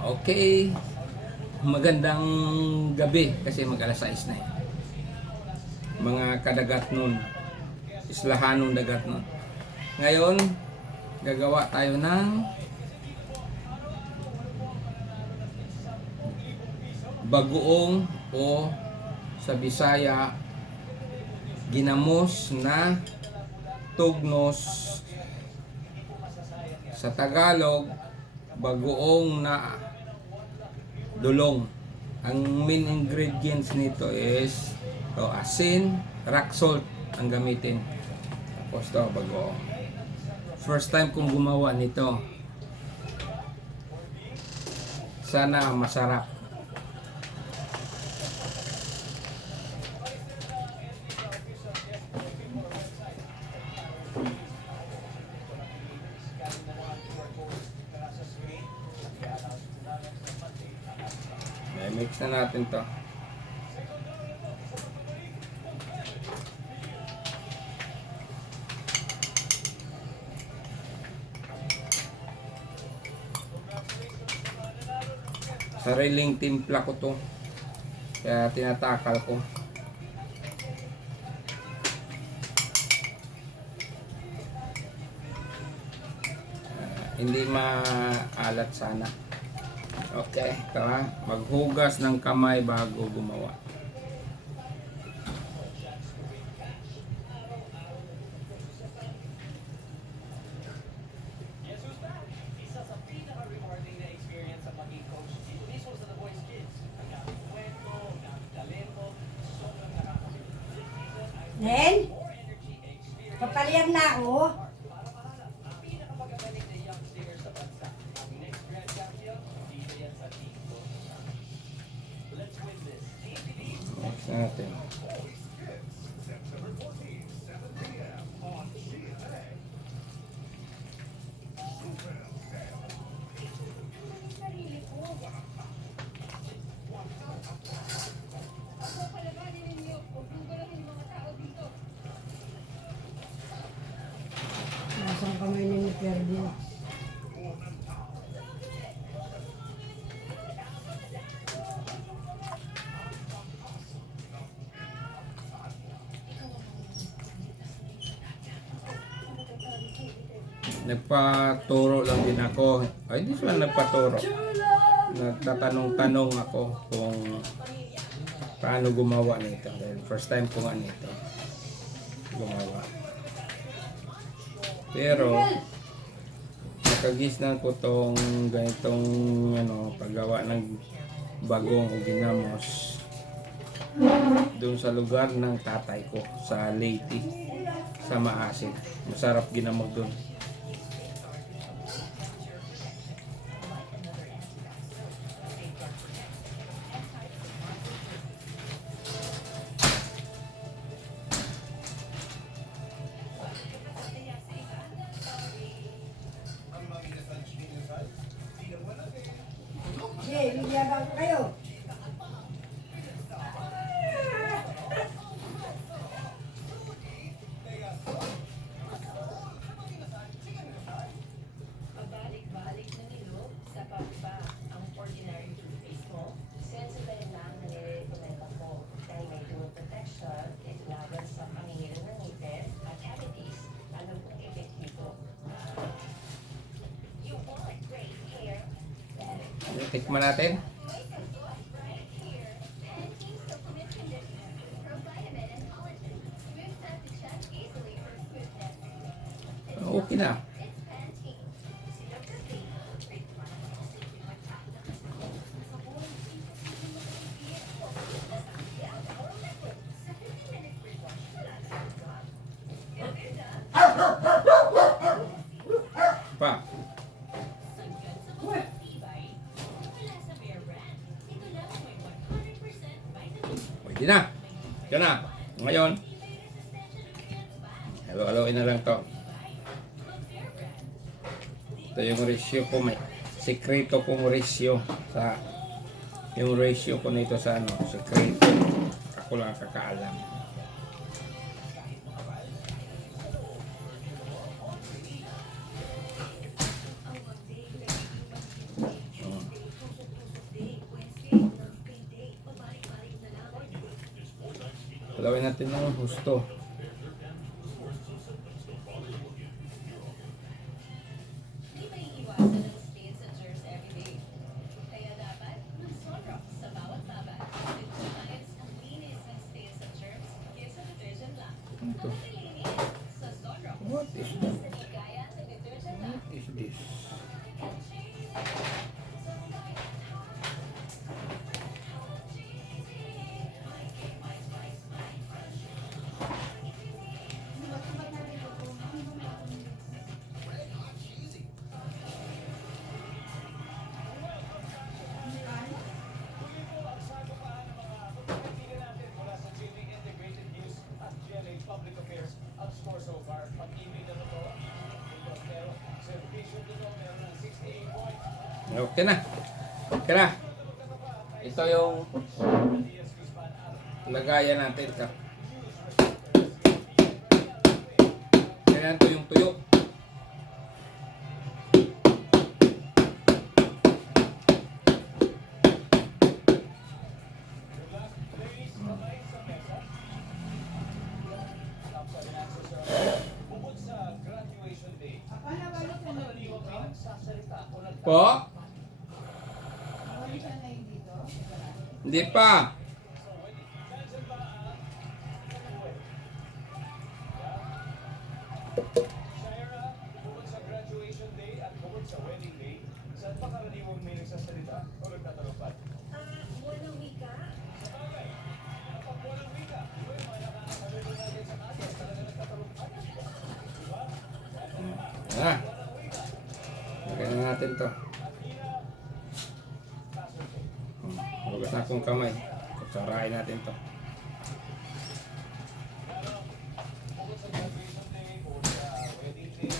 Okay, magandang gabi kasi mag-alas 6 na eh. Mga kadagat nun, islahanong dagat nun. Ngayon, gagawa tayo ng bagoong o sa Bisaya, ginamos na tugnos. Sa Tagalog, bagoong na dulong. Ang main ingredients nito is asin, rock salt ang gamitin. Tapos to, bagoong. First time kong gumawa nito. Sana masarap. Mix na natin to. Sariling timpla ko to. Kaya tinatakal ko. Hindi maalat sana. Okay, tara, maghugas ng kamay bago gumawa. Nen? Papaliyag na ako. Natin. Nasaan kamay ni Ferdi? Nagpaturo lang din ako. Ay, hindi sila nagpaturo. Nagtatanong-tanong ako kung paano gumawa nito. Dahil first time ko nga nito gumawa. Pero nakagisnan ko tong ganitong paggawa ng bagong o ginamos doon sa lugar ng tatay ko sa Leyte, sa Maasin. Masarap ginamog doon. Sige, bigyan ko kayo. Pabalik-balik na nilo sa pagba ang ordinary toothpaste mo. Sensitive lang na nire-recommend ako dahil may dual protection, ito laban sa pangingilo ng ngipin at cavities. Alam kong epektibo. You want great hair? Tikman natin. Okay na. Pa. Pwede na. Yan na. Ngayon, halo-haloin na lang to. Ito yung ratio ko. May sekreto kong ratio sa yung ratio ko nito sa sekreto. Ako lang kakaalam. Gawin natin ng husto. Di may iwasan ng stains and germs everyday. Kaya dapat mag-Sunrock sa bawat babad. With compliance ang linis ng stains and germs kaysa detergent lang. Ito. Linis sa Sunrock. What is Linis that? na di gaya ng detergent lang. What is this? Public Affairs ang score so far. Pag-ibig na ito, pero certification dito meron ng 68 points. Okay na. Okay na. Ito yung lagayan natin. Kailangan ito yung tuyo. Bukod sa graduation day, pangkaraniwang may nagsasalita o Po? Hindi pa. Shaira, bukod sa graduation day at bukod sa wedding day, saan pa karaniwang may nagsasalita o nagtatalupad? Walang wika. Sabagay, kapag walang wika, yung mga nakakasalito natin sa atin, talaga nagtatalupad. Diba? Ah. Lagyan na natin to. Hugas na akong kamay. Kutsarain natin to. Bukod sa graduation day, bukod sa wedding day,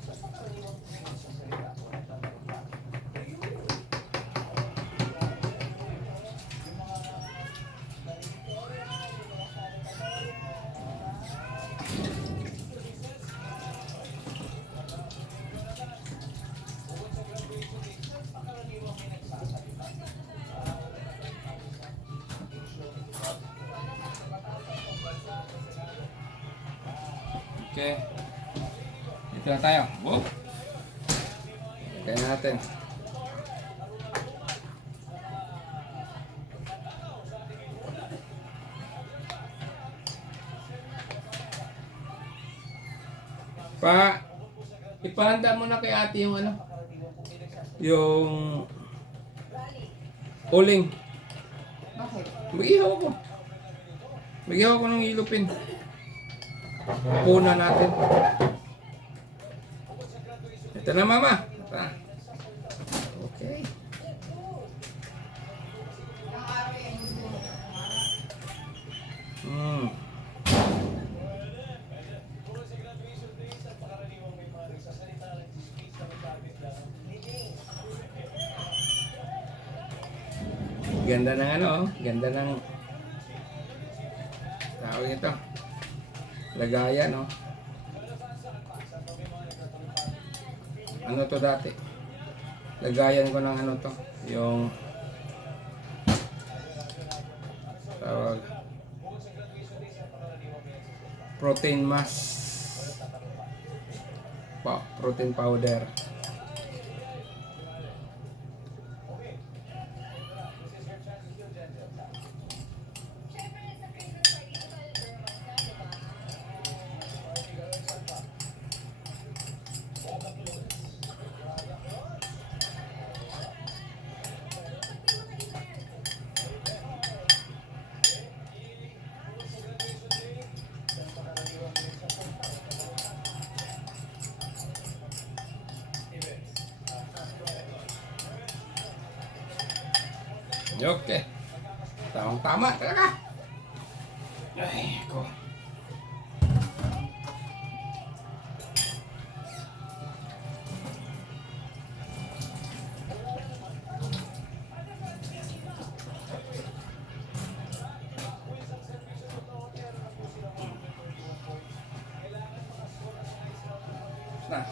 saan pa karaniwang may nagsasalita o nagtatalupad? Okay. Dito na tayo. Oh. Lagyan natin. Ipahanda mo na kay ate yung ano? Yung uling. Bakit? Mag-ihaw ako. Mag-ihaw ako ng ilupin. Puna natin. Ito na mama. Ito na. Okay. Bukod sa graduation day, saan pa karaniwang may mga nagsasalita ng speech na magkabit lang? Ganda ng ano, oh. Ganda ng tawag ito. Lagayan, no? Ano to dati? Lagayan ko ng ano to, yung tawag protein mass protein powder. Okay. Tamang-tama talaga. Ay, ko. Na.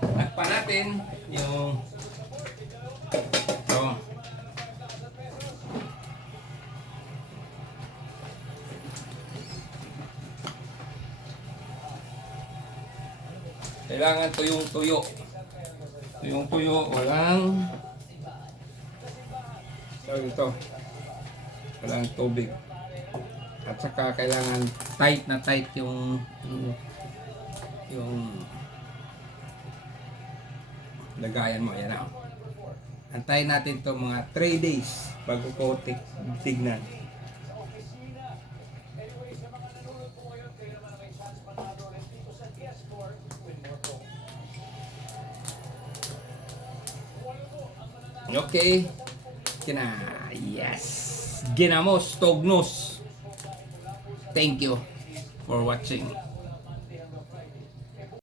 Takpan natin yung ito. Kailangan tuyong-tuyo. Tuyong-tuyo, walang tawag ito. Walang tubig. At saka kailangan tight na tight yung lagayan mo. Yan na. Antayin natin to mga 3 days bago ko tignan. Okay. Kina. Yes. Ginamos, Tognos. Thank you for watching.